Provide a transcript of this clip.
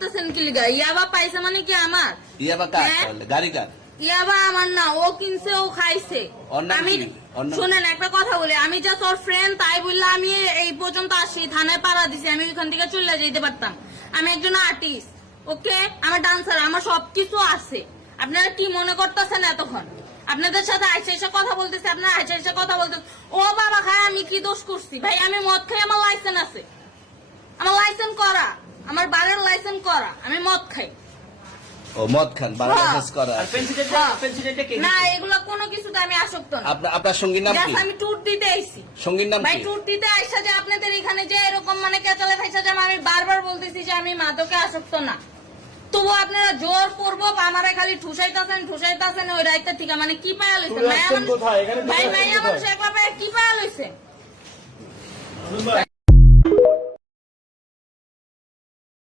করতেছেন কি লিগা? ইয়াবা পাইছে মানে কি আমার? ইয়াবা কার তাহলে? গাড়ি কার? ইয়াবা আমার না, ও কিনছে, ও খাইছে। আমি শুনেন একটা কথা বলি, আমি যা তোর ফ্রেন্ড তাই বললে আমি এই পর্যন্ত আসি, থানায় পাড়া দিছি, আমি ওইখান থেকে চলে যেতে পারতাম। আমি একজন আর্টিস্ট, ওকে, আমার ডান্সার, আমার সবকিছু আছে। আপনারা কি মনে করতেছেন এতক্ষণ? আপনাদের সাথে আইসা এসে কথা বলতেছে, আপনারা আইসা এসে কথা বলতেছে। ও বাবা খায়, আমি কি দোষ করছি? ভাই আমি মদ খাই, আমার লাইসেন্স আছে, আমার লাইসেন্স করা, আমার বারের লাইসেন্স করা, আমি মদ খাই। ও মদ খান, বারের লাইসেন্স করা। না এগুলা কোনো কিছুতে আমি আসক্ত না। আপনার সঙ্গীর নাম কি? আমি ট্যুর দিতে আইছি। সঙ্গীর নাম ভাই কি? ট্যুর দিতে আইসা যে আপনাদের এখানে যে এরকম মানে কেচালে খাইসা যে আমি বারবার বলতেছি যে আমি মাদকে আসক্ত না, তবু আপনারা জোর করবো আমারে খালি ঠুসাইতাছেন ওই রাইতে থেকে। মানে কি পায়া লইছে? ভাই মাইয়া মানুষ একবার কি পায়া লইছে?